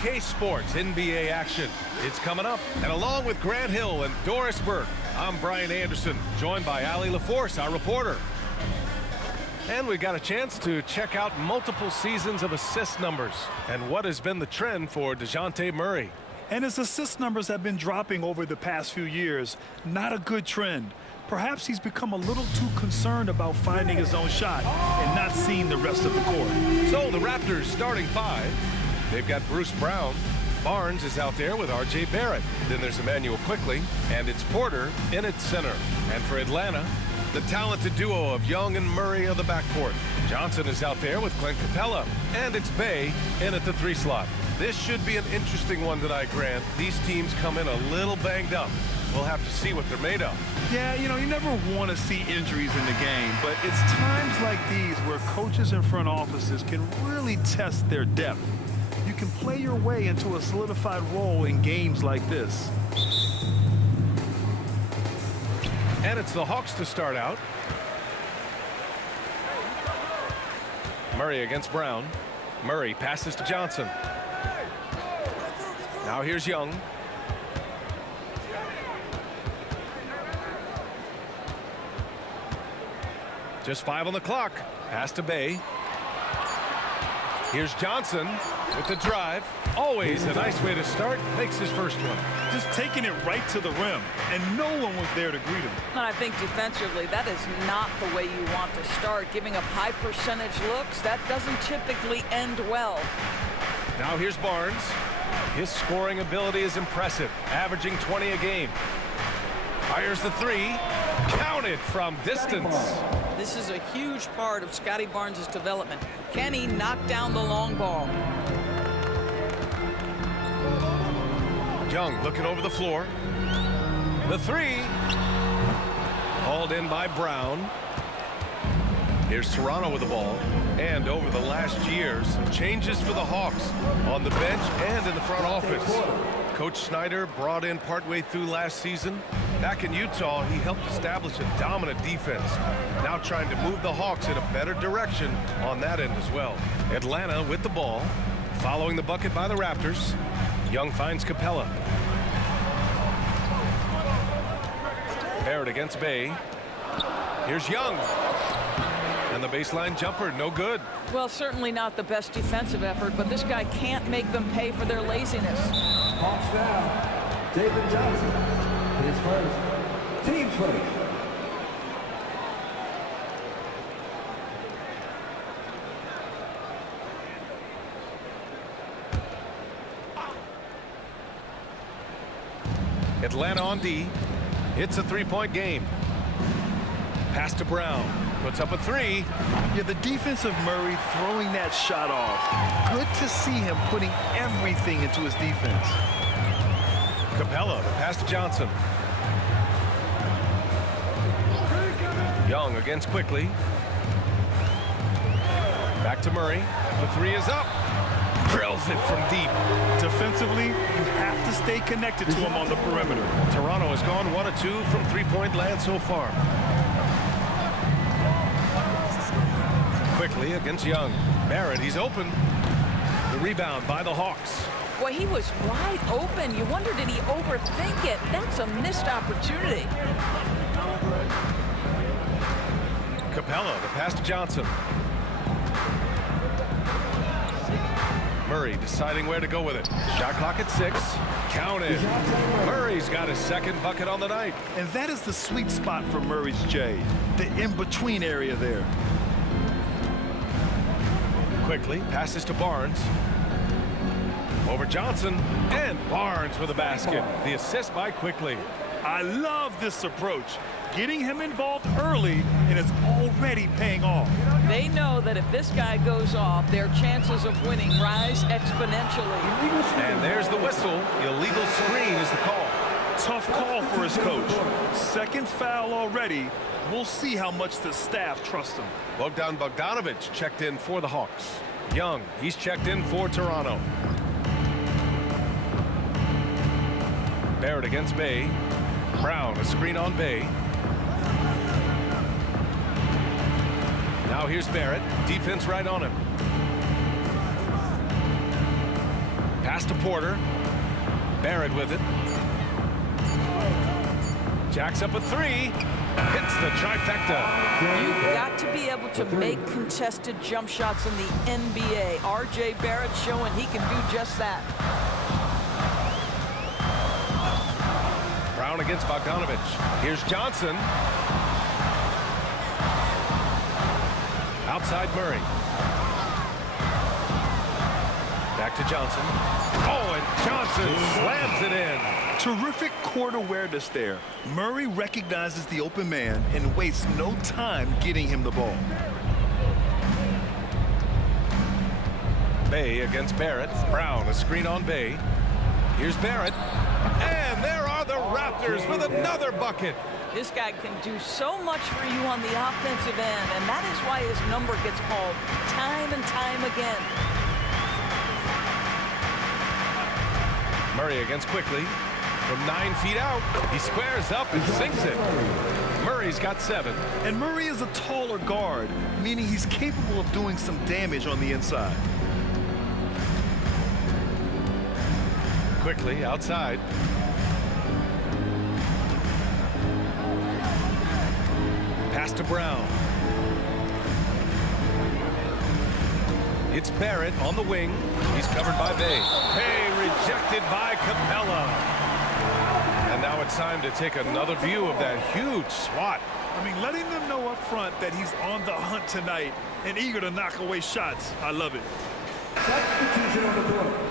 K-Sports NBA action. It's coming up. And along with Grant Hill and Doris Burke, I'm Brian Anderson, joined by Allie LaForce, our reporter. And we got a chance to check out multiple seasons of assist numbers and what has been the trend for DeJounte Murray. And his assist numbers have been dropping over the past few years. Not a good trend. Perhaps he's become a little too concerned about finding his own shot and not seeing the rest of the court. So the Raptors starting five. They've got Bruce Brown. Barnes is out there with R.J. Barrett. Then there's Emmanuel Quickley, and it's Porter in at center. And for Atlanta, the talented duo of Young and Murray of the backcourt. Johnson is out there with Clint Capella, and it's Bey in at the 3 slot. This should be an interesting one tonight, Grant. These teams come in a little banged up. We'll have to see what they're made of. Yeah, you know, you never want to see injuries in the game, but it's times like these where coaches and front offices can really test their depth. You can play your way into a solidified role in games like this. And it's the Hawks to start out. Murray against Brown. Murray passes to Johnson. Now here's Young. Just 5 on the clock. Pass to Bey. Here's Johnson with the drive. Always a nice way to start. Makes his first one. Just taking it right to the rim, and no one was there to greet him. And I think defensively, that is not the way you want to start. Giving up high percentage looks, that doesn't typically end well. Now here's Barnes. His scoring ability is impressive, averaging 20 a game. Fires the 3. Counted from distance. This is a huge part of Scotty Barnes' development. Can he knock down the long ball? Young looking over the floor. The 3. Hauled in by Brown. Here's Toronto with the ball. And over the last year, some changes for the Hawks on the bench and in the front office. Coach Snyder brought in partway through last season. Back in Utah, he helped establish a dominant defense. Now trying to move the Hawks in a better direction on that end as well. Atlanta with the ball. Following the bucket by the Raptors. Young finds Capella. Barrett against Bey. Here's Young. And the baseline jumper, no good. Well, certainly not the best defensive effort, but this guy can't make them pay for their laziness. Hawks down. David Johnson. His first. Team first. Atlanta on D. It's a 3-point game. Pass to Brown. Puts up a 3. Yeah, the defense of Murray throwing that shot off. Good to see him putting everything into his defense. Capella, the pass to Johnson. Young against Quickley. Back to Murray. The 3 is up. Drills it from deep. Defensively, you have to stay connected to him on the perimeter. Toronto has gone 1 of 2 from 3-point land so far. Quickley against Young. Barrett, he's open. The rebound by the Hawks. Boy, he was wide open. You wonder, did he overthink it? That's a missed opportunity. Capella, the pass to Johnson. Murray deciding where to go with it. Shot clock at 6. Counted. Murray's got his second bucket on the night. And that is the sweet spot for Murray's J, the in-between area there. Quickly passes to Barnes. Over Johnson, and Barnes with a basket. The assist by Quickley. I love this approach. Getting him involved early, and it's already paying off. They know that if this guy goes off, their chances of winning rise exponentially. And there's the whistle. Illegal screen is the call. Tough call for his coach. Second foul already. We'll see how much the staff trusts him. Bogdan Bogdanović checked in for the Hawks. Young, he's checked in for Toronto. Barrett against Bey. Brown, a screen on Bey. Now here's Barrett. Defense right on him. Pass to Porter. Barrett with it. Jacks up a three. Hits the trifecta. You've got to be able to make contested jump shots in the NBA. R.J. Barrett showing he can do just that. Brown against Bogdanovich. Here's Johnson. Outside Murray. Back to Johnson. Oh, and Johnson slams it in. Terrific court awareness there. Murray recognizes the open man and wastes no time getting him the ball. Bay against Barrett. Brown, a screen on Bay. Here's Barrett. And there are the Raptors with another bucket. This guy can do so much for you on the offensive end, and that is why his number gets called time and time again. Murray against Quickly. From 9 feet out, he squares up and sinks it. Murray's got 7. And Murray is a taller guard, meaning he's capable of doing some damage on the inside. Quickly outside. Pass to Brown. It's Barrett on the wing. He's covered by Bay. Bay rejected by Capella. And now it's time to take another view of that huge swat. I mean, letting them know up front that he's on the hunt tonight and eager to knock away shots. I love it. Substitution on the board.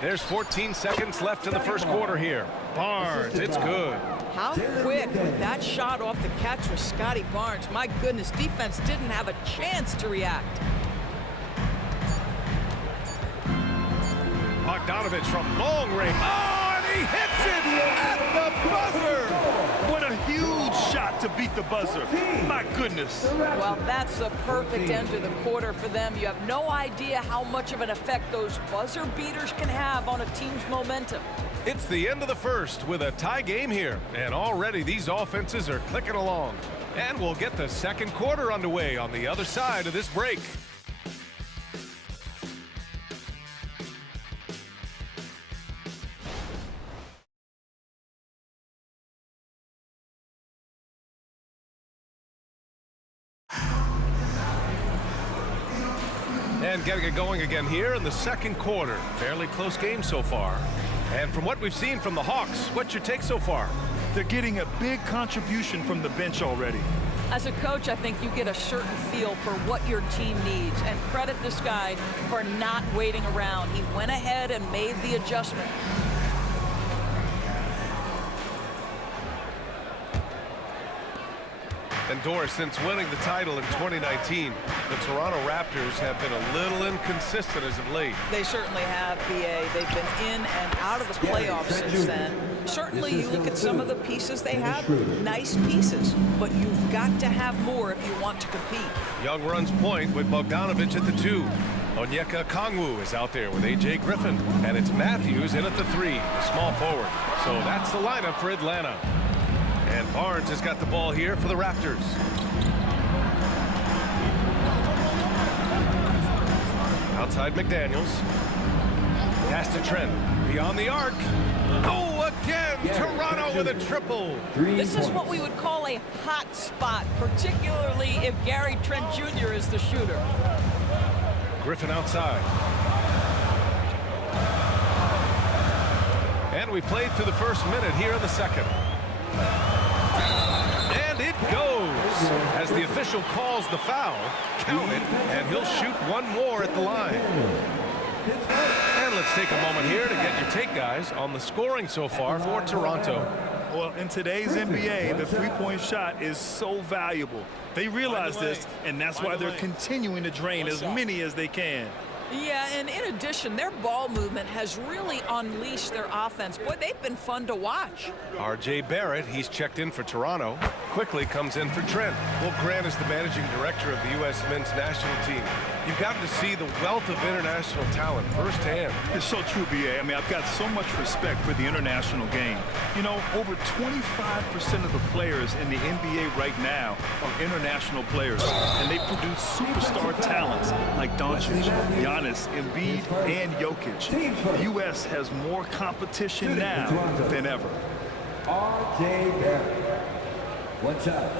There's 14 seconds left in the first quarter here. Barnes, it's good. How quick with that shot off the catch was Scotty Barnes. My goodness, defense didn't have a chance to react. Bogdanovich from long range. Oh, and he hits it at the buzzer. What a huge shot to beat the buzzer. My goodness. Well, that's the perfect end to the quarter for them. You have no idea how much of an effect those buzzer beaters can have on a team's momentum. It's the end of the first with a tie game here. And already these offenses are clicking along. And we'll get the second quarter underway on the other side of this break. And getting it going again here in the second quarter. Fairly close game so far. And from what we've seen from the Hawks, what's your take so far? They're getting a big contribution from the bench already. As a coach, I think you get a certain feel for what your team needs. And credit this guy for not waiting around. He went ahead and made the adjustment. And Doris, since winning the title in 2019, the Toronto Raptors have been a little inconsistent as of late. They certainly have, BA. They've been in and out of the playoffs since then. Certainly, you look at some of the pieces they have, nice pieces, but you've got to have more if you want to compete. Young runs point with Bogdanovich at the 2. Onyeka Okongwu is out there with A.J. Griffin, and it's Matthews in at the 3, the small forward. So that's the lineup for Atlanta. And Barnes has got the ball here for the Raptors. Outside McDaniels. Pass to Trent. Beyond the arc. Oh, again! Toronto with a triple. This is what we would call a hot spot, particularly if Gary Trent Jr. is the shooter. Griffin outside. And we played through the first minute here in the second. And it goes as the official calls the foul. Count it, and he'll shoot one more at the line. And let's take a moment here to get your take, guys, on the scoring so far for Toronto. Well, in today's NBA, the three-point shot is so valuable. They realize this, and that's why they're continuing to drain as many as they can. Yeah, and in addition, their ball movement has really unleashed their offense. Boy, they've been fun to watch. R.J. Barrett, he's checked in for Toronto. Quickly comes in for Trent. Well, Grant is the managing director of the U.S. men's national team. You've gotten to see the wealth of international talent firsthand. It's so true, B.A. I mean, I've got so much respect for the international game. You know, over 25% of the players in the NBA right now are international players, and they produce superstar talents like Doncic, Giannis, Embiid, and Jokic. The U.S. has more competition now than ever. R.J. Barrett. One shot.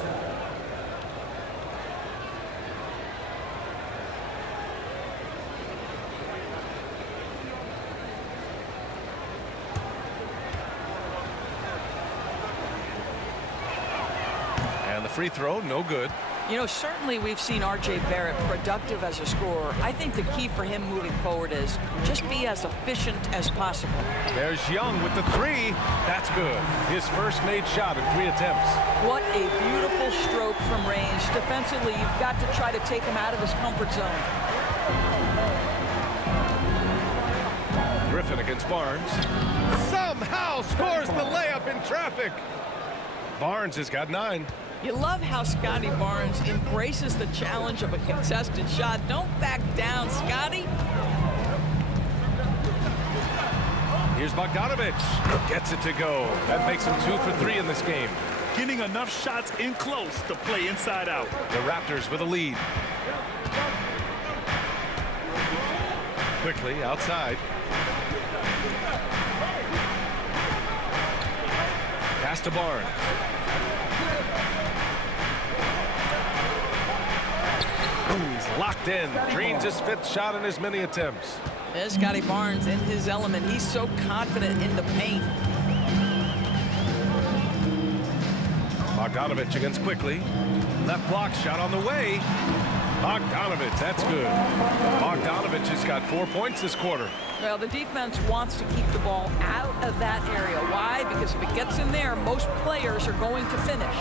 And the free throw, no good. You know, certainly we've seen R.J. Barrett productive as a scorer. I think the key for him moving forward is just be as efficient as possible. There's Young with the three. That's good. His first made shot in 3 attempts. What a beautiful stroke from range. Defensively, you've got to try to take him out of his comfort zone. Griffin against Barnes. Somehow scores the layup in traffic. Barnes has got 9. You love how Scotty Barnes embraces the challenge of a contested shot. Don't back down, Scotty. Here's Bogdanovich. Gets it to go. That makes him 2 for 3 in this game. Getting enough shots in close to play inside out. The Raptors with a lead. Quickly outside. Pass to Barnes. He's locked in. Drains his 5th shot in as many attempts. There's Scotty Barnes in his element. He's so confident in the paint. Bogdanovich against Quickly. Left block shot on the way. Bogdanovich, that's good. Bogdanovich has got 4 points this quarter. Well, the defense wants to keep the ball out of that area. Why? Because if it gets in there, most players are going to finish.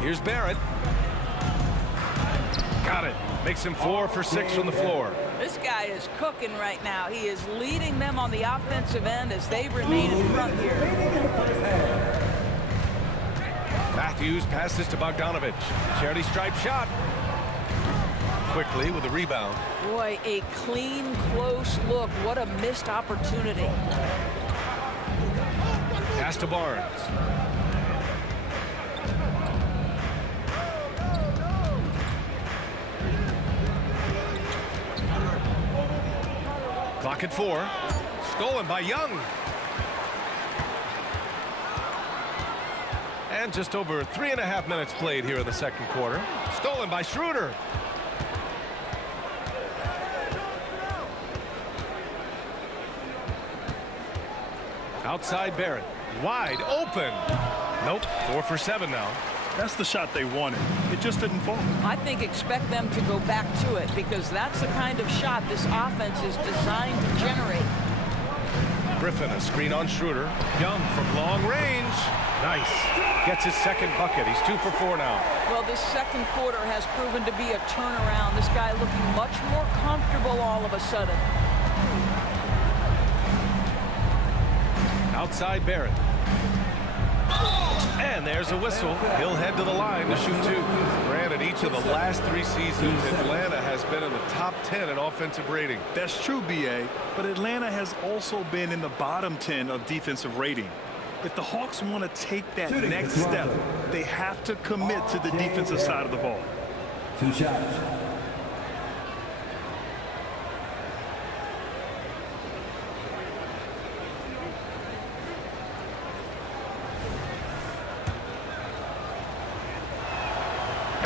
Here's Barrett. Got it. Makes him 4 for 6 from the floor. This guy is cooking right now. He is leading them on the offensive end as they remain in front here. Matthews passes to Bogdanovich. Charity stripe shot. Quickly with a rebound. Boy, a clean, close look. What a missed opportunity. Pass to Barnes. Clock at 4. Stolen by Young. And just over 3.5 minutes played here in the second quarter. Stolen by Schroeder. Outside Barrett. Wide open. Nope. 4 for 7 now. That's the shot they wanted. It just didn't fall. I think expect them to go back to it because that's the kind of shot this offense is designed to generate. Griffin, a screen on Schroeder. Young from long range. Nice. Gets his second bucket. He's 2 for 4 now. Well, this second quarter has proven to be a turnaround. This guy looking much more comfortable all of a sudden. Outside Barrett. And there's a whistle. He'll head to the line to shoot 2. Granted, each of the last 3 seasons, Atlanta has been in the top 10 in offensive rating. That's true, B.A., but Atlanta has also been in the bottom 10 of defensive rating. If the Hawks want to take that next step, they have to commit to the defensive side of the ball. 2 shots.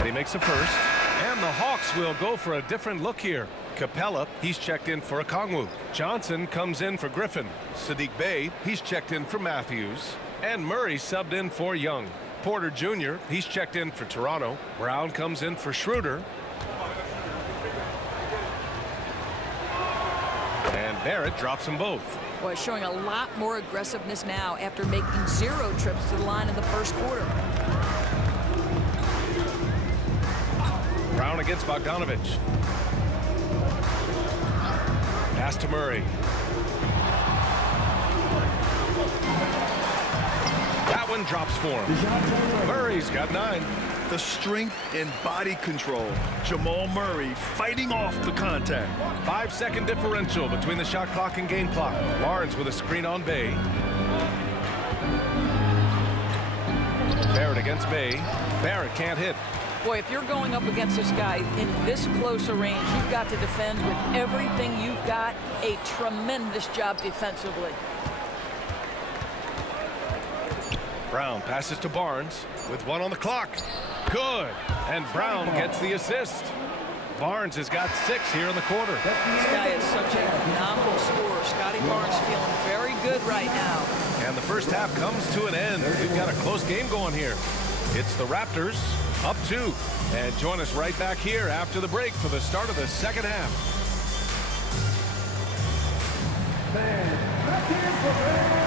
He makes a first, and the Hawks will go for a different look here. Capella, he's checked in for Okongwu. Johnson comes in for Griffin. Sadiq Bey, he's checked in for Matthews. And Murray subbed in for Young. Porter Jr., he's checked in for Toronto. Brown comes in for Schroeder. And Barrett drops them both. Boy, showing a lot more aggressiveness now after making 0 trips to the line in the first quarter. Brown against Bogdanovich. Pass to Murray. That one drops for him. Murray's got 9. The strength and body control. Jamal Murray fighting off the contact. 5-second differential between the shot clock and game clock. Barnes with a screen on Bay. Barrett against Bay. Barrett can't hit. Boy, if you're going up against this guy in this close a range, you've got to defend with everything you've got. A tremendous job defensively. Brown passes to Barnes with 1 on the clock. Good. And Brown gets the assist. Barnes has got 6 here in the quarter. This guy is such a phenomenal scorer. Scotty Barnes feeling very good right now. And the first half comes to an end. We've got a close game going here. It's the Raptors up 2. And join us right back here after the break for the start of the second half. Let's hear it for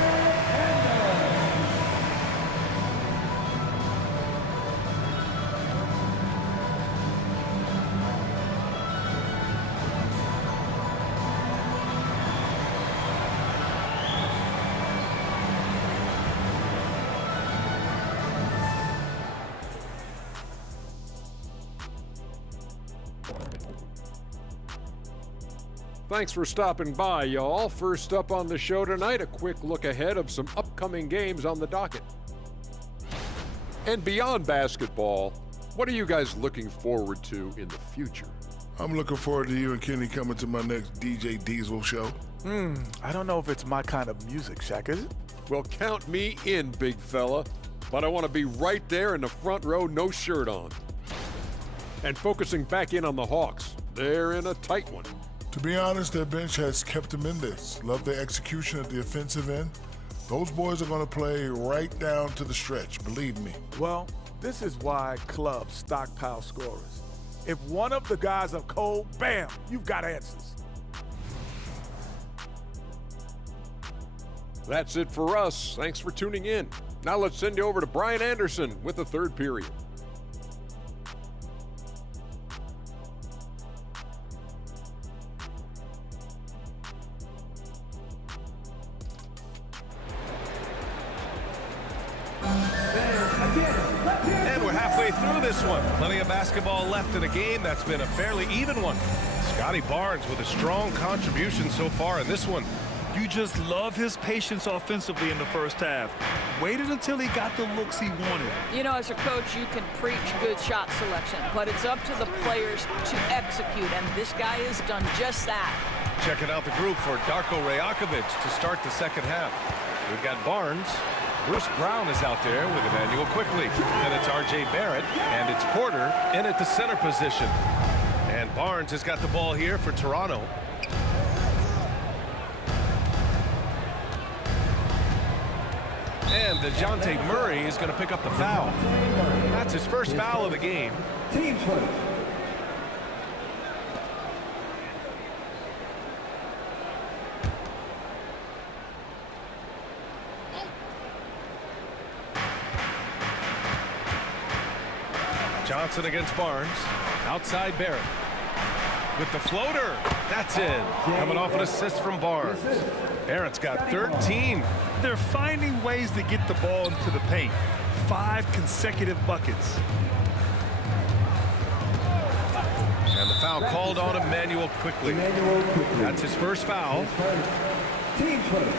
Thanks for stopping by, y'all. First up on the show tonight, a quick look ahead of some upcoming games on the docket. And beyond basketball, what are you guys looking forward to in the future? I'm looking forward to you and Kenny coming to my next DJ Diesel show. I don't know if it's my kind of music, Shaq, is it? Well, count me in, big fella. But I want to be right there in the front row, no shirt on. And focusing back in on the Hawks. They're in a tight one. To be honest, their bench has kept them in this. Love their execution at the offensive end. Those boys are going to play right down to the stretch, believe me. Well, this is why clubs stockpile scorers. If one of the guys are cold, bam, you've got answers. That's it for us. Thanks for tuning in. Now let's send you over to Brian Anderson with the third period. And we're halfway through this one. Plenty of basketball left in a game that's been a fairly even one. Scotty Barnes with a strong contribution so far in this one. You just love his patience offensively in the first half. Waited until he got the looks he wanted. You know, as a coach, you can preach good shot selection, but it's up to the players to execute, and this guy has done just that. Checking out the group for Darko Rajakovic to start the second half. We've got Barnes. Bruce Brown is out there with Emmanuel quickly. Then it's R.J. Barrett, and it's Porter in at the center position. And Barnes has got the ball here for Toronto. And DeJounte Murray is going to pick up the foul. That's his first foul of the game. Team first. Johnson against Barnes. Outside Barrett. With the floater. That's in. Coming off an assist from Barnes. Barrett's got 13. They're finding ways to get the ball into the paint. 5 consecutive buckets. And the foul called on Emmanuel quickly. That's his first foul. Team first.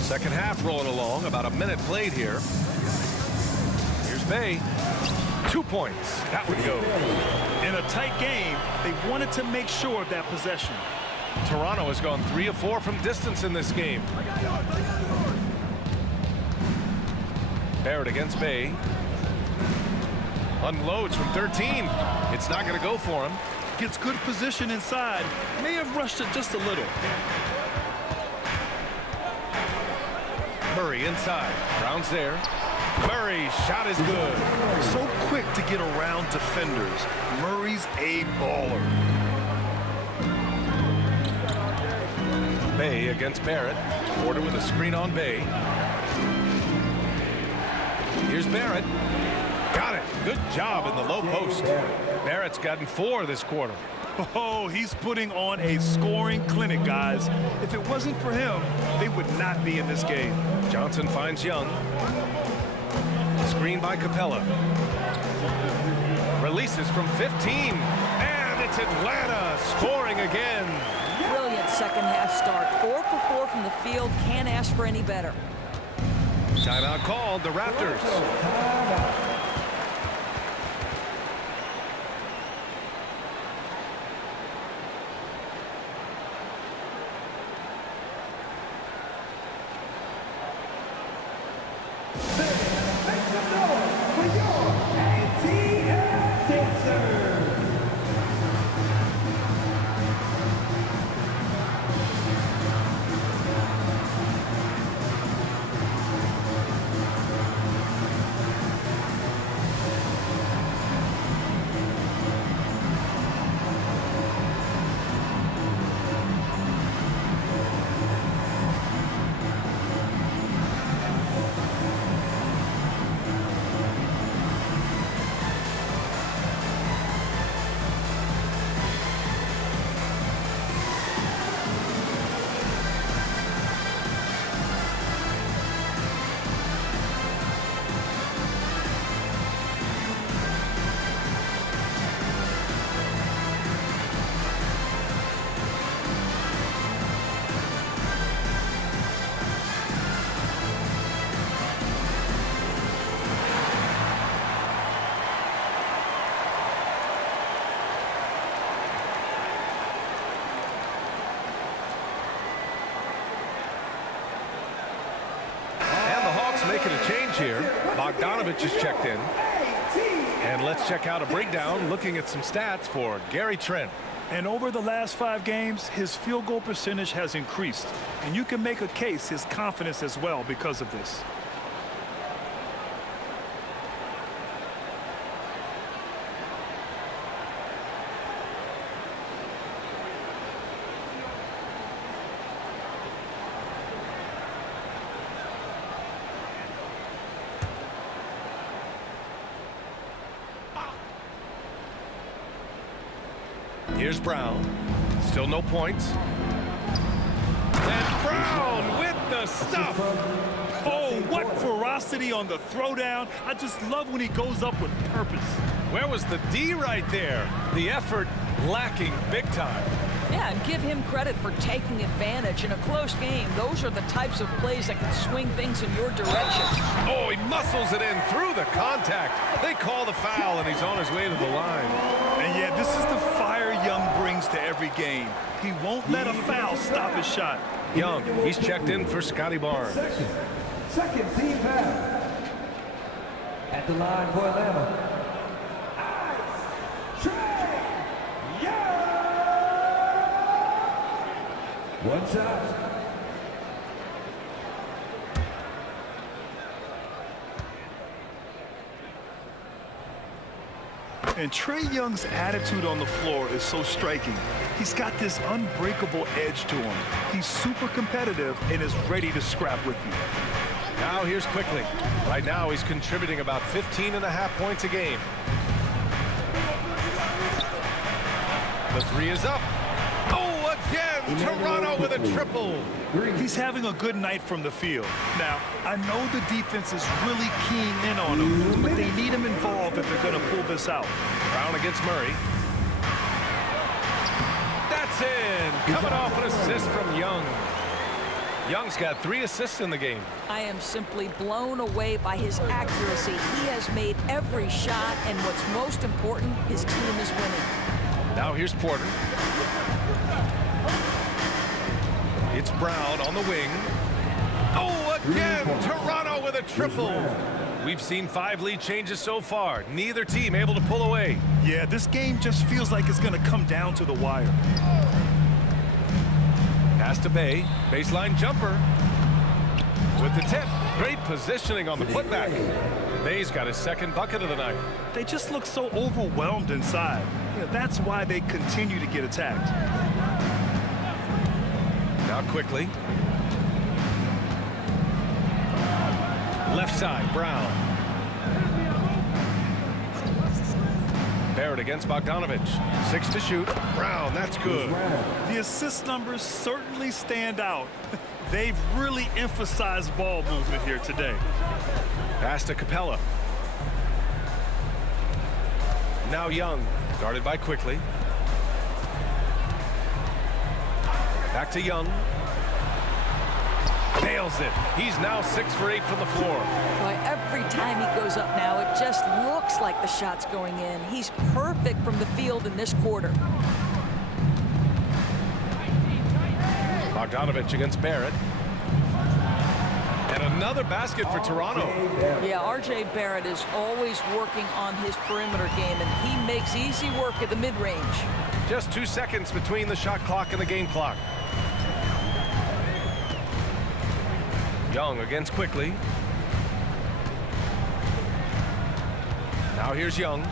Second half rolling along. About a minute played here. Here's Bay. 2 points. That would go. In a tight game, they wanted to make sure of that possession. Toronto has gone 3 of 4 from distance in this game. Barrett against Bay. Unloads from 13. It's not going to go for him. Gets good position inside. May have rushed it just a little. Murray inside. Brown's there. Murray's shot is good. So quick to get around defenders. Murray's a baller. Bay against Barrett. Porter with a screen on Bay. Here's Barrett. Got it. Good job in the low post. Barrett's gotten 4 this quarter. Oh, he's putting on a scoring clinic, guys. If it wasn't for him, they would not be in this game. Johnson finds Young. Screen by Capella. Releases from 15. And it's Atlanta scoring again. Brilliant second half start. 4 for 4 from the field. Can't ask for any better. Timeout called, the Raptors. Making a change here. Bogdanovich is checked in. And let's check out a breakdown looking at some stats for Gary Trent. And over the last 5 games, his field goal percentage has increased. And you can make a case his confidence as well because of this. Here's Brown. Still no points. And Brown with the stuff. Oh, what ferocity on the throwdown. I just love when he goes up with purpose. Where was the D right there? The effort lacking big time. Yeah, and give him credit for taking advantage in a close game. Those are the types of plays that can swing things in your direction. Oh, he muscles it in through the contact. They call the foul, and he's on his way to the line. And yeah, this is the fire Young brings to every game. He won't let a foul stop his shot. Young, he's checked in for Scotty Barnes. Second team foul. At the line for Atlanta. One shot. And Trae Young's attitude on the floor is so striking. He's got this unbreakable edge to him. He's super competitive and is ready to scrap with you. Now here's Quickly. Right now he's contributing about 15.5 points a game. The 3 is up. Oh, again, Toronto with a triple. He's having a good night from the field. Now, I know the defense is really keying in on him, but they need him involved if they're going to pull this out. Brown against Murray. That's in. Coming off an assist from Young. Young's got 3 assists in the game. I am simply blown away by his accuracy. He has made every shot, and what's most important, his team is winning. Now here's Porter. It's Brown on the wing. Oh, again, Toronto with a triple. We've seen 5 lead changes so far. Neither team able to pull away. Yeah, this game just feels like it's going to come down to the wire. Pass to Bay. Baseline jumper. With the tip. Great positioning on the putback. Bay's got his 2nd bucket of the night. They just look so overwhelmed inside. Yeah, that's why they continue to get attacked. Now Quickly. Left side, Brown. Barrett against Bogdanovich. 6 to shoot. Brown, that's good. The assist numbers certainly stand out. They've really emphasized ball movement here today. Pass to Capella. Now Young, guarded by Quickly. Back to Young. Nails it. He's now 6 for 8 from the floor. Boy, every time he goes up now, it just looks like the shot's going in. He's perfect from the field in this quarter. Bogdanovich against Barrett. And another basket for Toronto. Yeah, R.J. Barrett is always working on his perimeter game, and he makes easy work at the mid-range. Just 2 seconds between the shot clock and the game clock. Young against Quickly. Now here's Young.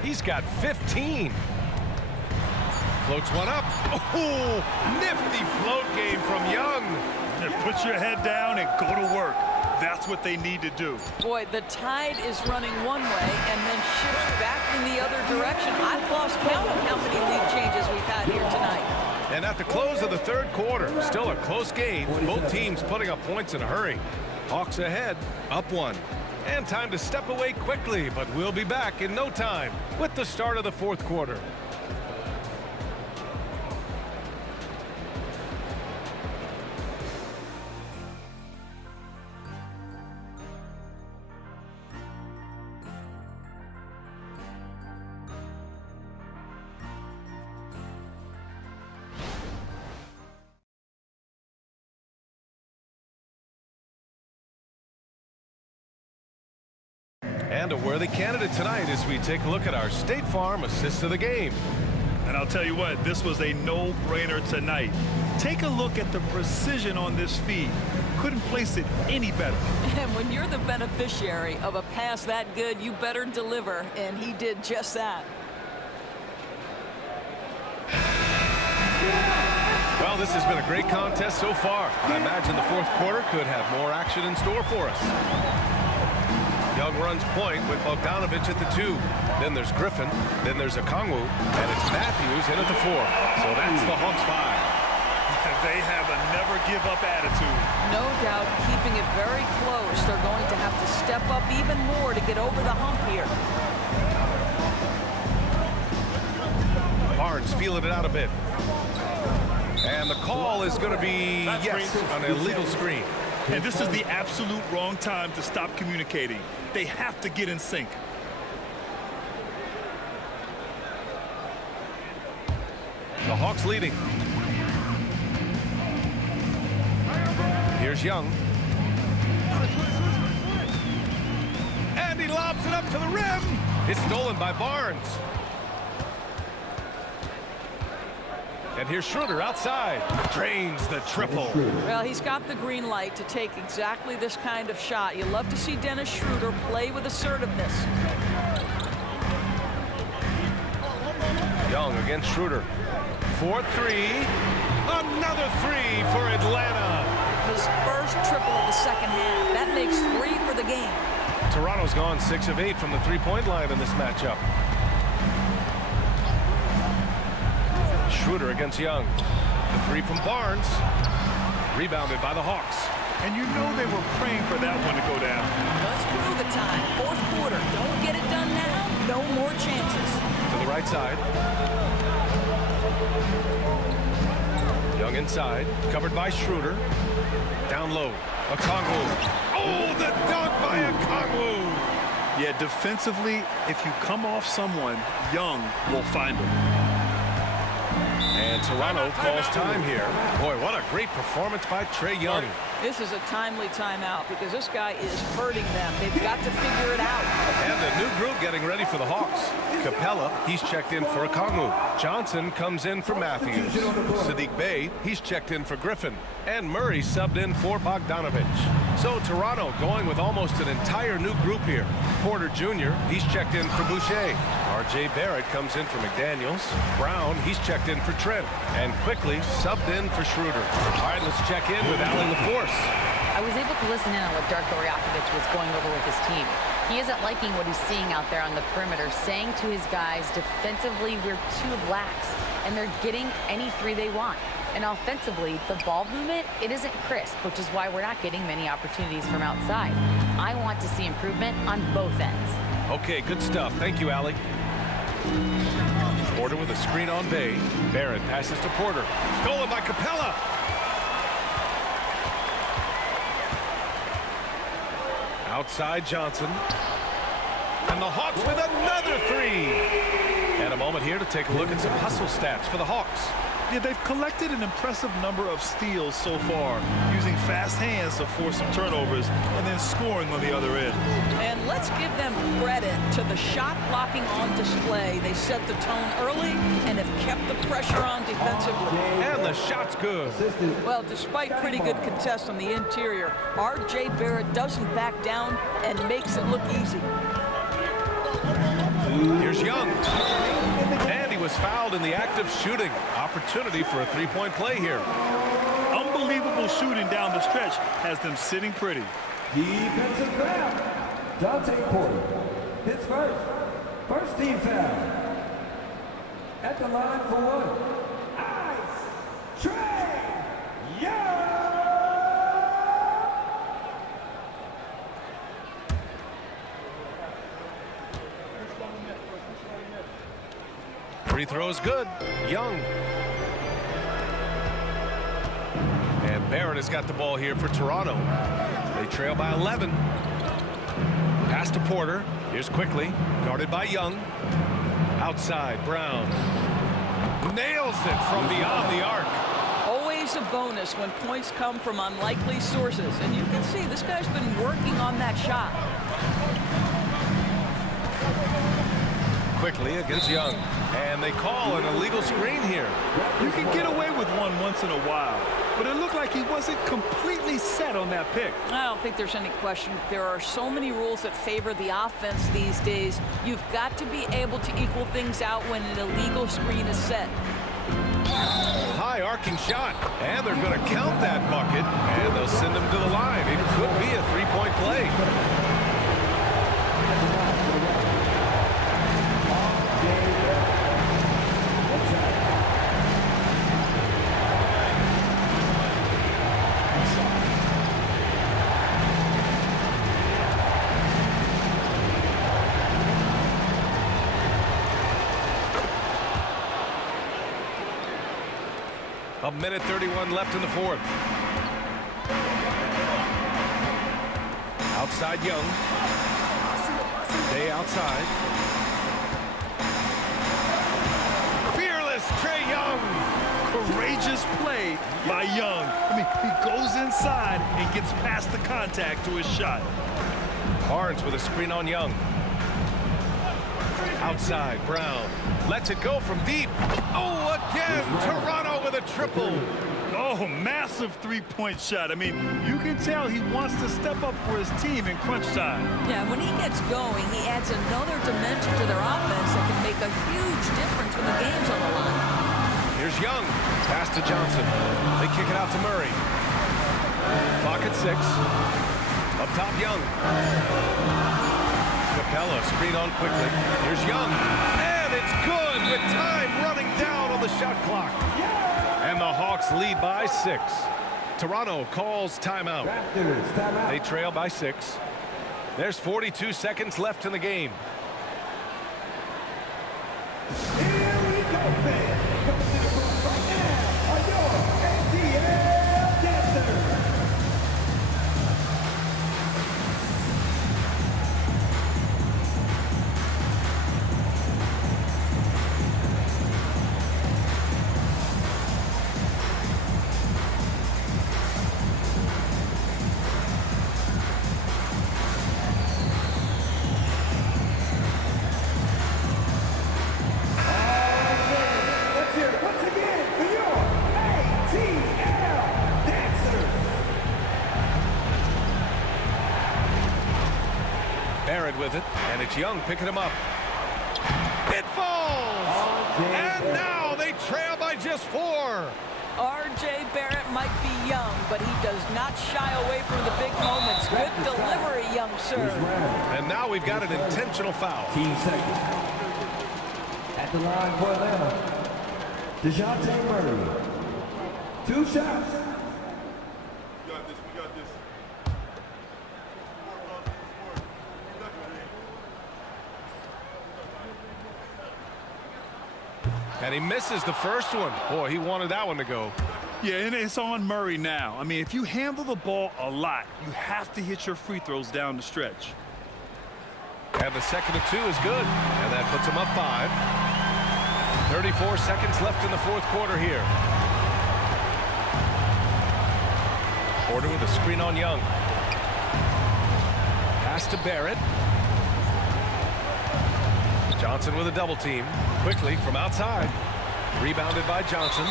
He's got 15. Floats one up. Oh, nifty float game from Young. Put your head down and go to work. That's what they need to do. Boy, the tide is running one way and then shifts back in the other direction. I've lost count of how many lead changes we've had here tonight. And at the close of the third quarter, still a close game. Both teams putting up points in a hurry. Hawks ahead, up 1. And time to step away quickly, but we'll be back in no time with the start of the fourth quarter. And a worthy candidate tonight as we take a look at our State Farm assist of the game. And I'll tell you what, this was a no-brainer tonight. Take a look at the precision on this feed. Couldn't place it any better. And when you're the beneficiary of a pass that good, you better deliver, and he did just that. Well, this has been a great contest so far. I imagine the fourth quarter could have more action in store for us. Young runs point with Bogdanovich at the 2. Then there's Griffin. Then there's Okongwu. And it's Matthews in at the 4. So that's the Hawks 5. They have a never-give-up attitude. No doubt keeping it very close. They're going to have to step up even more to get over the hump here. Barnes feeling it out a bit. And the call is going to be, yes, an illegal screen. And this is the absolute wrong time to stop communicating. They have to get in sync. The Hawks leading. Here's Young. And he lobs it up to the rim. It's stolen by Barnes. And here's Schroeder outside. Drains the triple. Well, he's got the green light to take exactly this kind of shot. You love to see Dennis Schroeder play with assertiveness. Young against Schroeder. 4-3. Another 3 for Atlanta. His first triple of the second half. That makes 3 for the game. Toronto's gone 6 of 8 from the three-point line in this matchup. Schroeder against Young. The 3 from Barnes. Rebounded by the Hawks. And you know they were praying for that one to go down. Let's prove the time. Fourth quarter. Don't get it done now. No more chances. To the right side. Young inside. Covered by Schroeder. Down low. Okongwu. Oh, the dunk by Okongwu. Yeah, defensively, if you come off someone, Young will find them. And Toronto calls time here. Boy, what a great performance by Trae Young. This is a timely timeout because this guy is hurting them. They've got to figure it out. And a new group getting ready for the Hawks. Capella, he's checked in for Okongwu. Johnson comes in for Matthews. Sadiq Bey, he's checked in for Griffin. And Murray subbed in for Bogdanovich. So Toronto going with almost an entire new group here. Porter Jr., he's checked in for Boucher. R.J. Barrett comes in for McDaniels. Brown, he's checked in for Trent. And Quickly subbed in for Schroeder. All right, let's check in with Alan LaForce. I was able to listen in on what Darko Rakovic was going over with his team. He isn't liking what he's seeing out there on the perimeter, saying to his guys, defensively, we're too lax, and they're getting any three they want. And offensively, the ball movement, it isn't crisp, which is why we're not getting many opportunities from outside. I want to see improvement on both ends. Okay, good stuff. Thank you, Allie. Porter with a screen on Bay. Barrett passes to Porter. Stolen by Capella. Outside Johnson. And the Hawks with another three. And a moment here to take a look at some hustle stats for the Hawks. Yeah, they've collected an impressive number of steals so far, using fast hands to force some turnovers and then scoring on the other end. And let's give them credit to the shot blocking on display. They set the tone early and have kept the pressure on defensively. And the shot's good. Well, despite pretty good contests on the interior, R.J. Barrett doesn't back down and makes it look easy. Here's Young. And he was fouled in the act of shooting. Opportunity for a three-point play here. Unbelievable shooting down the stretch has them sitting pretty. Defensive foul. Dante Porter. His first team foul. At the line for one. Ice Trae Young. Free throw is good. Young. And Barrett has got the ball here for Toronto. They trail by 11. Pass to Porter. Here's quickly. Guarded by Young. Outside, Brown. Nails it from beyond the arc. Always a bonus when points come from unlikely sources. And you can see this guy's been working on that shot. Quickly against Young. And they call an illegal screen here. You can get away with one once in a while, but it looked like he wasn't completely set on that pick. I don't think there's any question. There are so many rules that favor the offense these days. You've got to be able to equal things out when an illegal screen is set. High arcing shot. And they're going to count that bucket. And they'll send him to the line. It could be a three-point play. A minute 31 left in the fourth. Outside Young. Day outside. Fearless Trae Young. Courageous play by Young. I mean, he goes inside and gets past the contact to his shot. Barnes with a screen on Young. Outside, Brown. Lets it go from deep. Oh, again, Toronto with a triple. Oh, massive three-point shot. I mean, you can tell he wants to step up for his team in crunch time. Yeah, when he gets going, he adds another dimension to their offense that can make a huge difference when the game's on the line. Here's Young. Pass to Johnson. They kick it out to Murray. Clock at 6. Up top, Young. Capella, screen on quickly. Here's Young. And it's good with time running down on the shot clock. And the Hawks lead by 6. Toronto calls timeout. Raptors, timeout. They trail by 6. There's 42 seconds left in the game. Here we go, fans. Coming to the court right now are your ATL dancers. Barrett with it, and it's Young picking him up. It falls! And now they trail by just 4. R.J. Barrett might be young, but he does not shy away from the big moments. Good delivery, young sir. And now we've got an intentional foul. 15 seconds. At the line for Atlanta, DeJounte Murray. 2 shots. And he misses the first one. Boy, he wanted that one to go. Yeah, and it's on Murray now. I mean, if you handle the ball a lot, you have to hit your free throws down the stretch. And the second of 2 is good. And that puts him up 5. 34 seconds left in the fourth quarter here. Porter with a screen on Young. Pass to Barrett. Johnson with a double team. Quickly from outside. Rebounded by Johnson.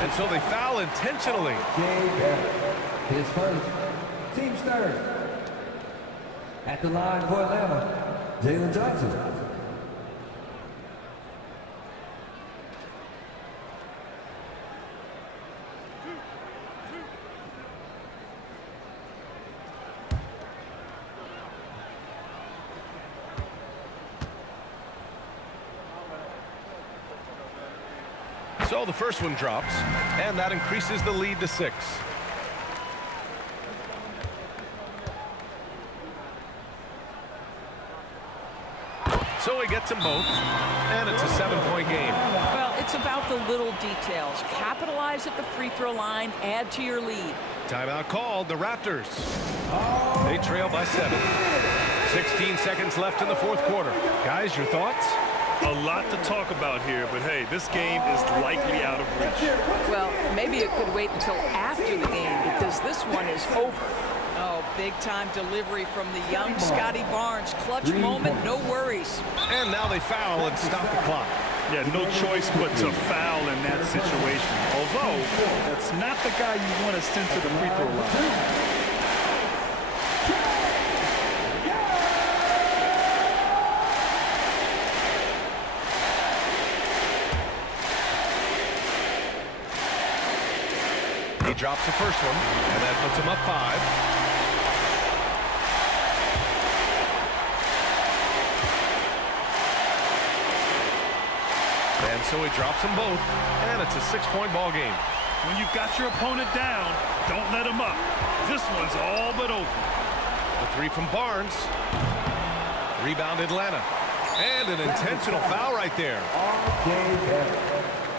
And so they foul intentionally. His first. Team's third. At the line for Atlanta, Jalen Johnson. So the first one drops, and that increases the lead to 6. So he gets them both, and it's a 7-point game. Well, it's about the little details. Capitalize at the free throw line, add to your lead. Timeout called, the Raptors. They trail by 7. 16 seconds left in the fourth quarter. Guys, your thoughts? A lot to talk about here, but hey, this game is likely out of reach. Well, maybe it could wait until after the game because this one is over. Oh, big-time delivery from the young Scotty Barnes. Clutch moment, no worries. And now they foul and stop the clock. Yeah, no choice but to foul in that situation. Although, that's not the guy you want to send to the free throw line. He drops the first one, and that puts him up 5. And so he drops them both, and it's a 6-point ball game. When you've got your opponent down, don't let him up. This one's all but over. The 3 from Barnes. Rebound Atlanta. And an intentional foul right there.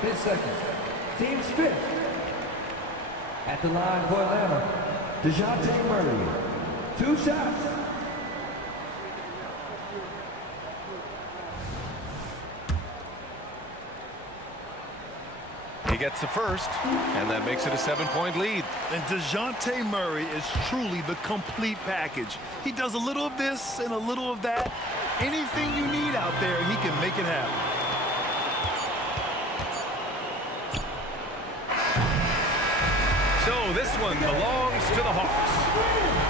10 seconds. Team's 5th. At the line for Atlanta, DeJounte Murray. 2 shots. He gets the first, and that makes it a 7-point lead. And DeJounte Murray is truly the complete package. He does a little of this and a little of that. Anything you need out there, he can make it happen. So this one belongs to the Hawks.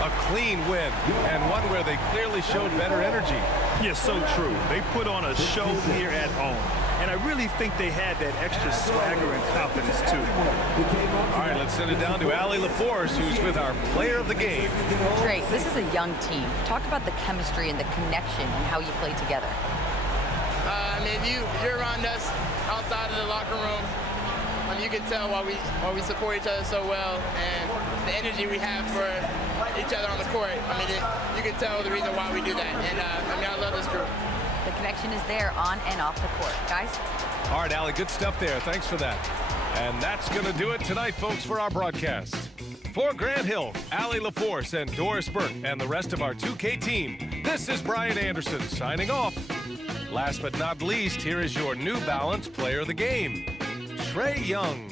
A clean win, and one where they clearly showed better energy. Yeah, so true. They put on a show here at home. And I really think they had that extra swagger and confidence, too. All right, let's send it down to Allie LaForce, who's with our player of the game. Great. This is a young team. Talk about the chemistry and the connection and how you play together. I mean, you're around us outside of the locker room. You can tell why we support each other so well, and the energy we have for each other on the court. I mean, you can tell the reason why we do that. And I mean, I love this group. The connection is there on and off the court. Guys? All right, Allie, good stuff there. Thanks for that. And that's going to do it tonight, folks, for our broadcast. For Grant Hill, Allie LaForce, and Doris Burke, and the rest of our 2K team, this is Brian Anderson signing off. Last but not least, here is your New Balance player of the game, Trae Young.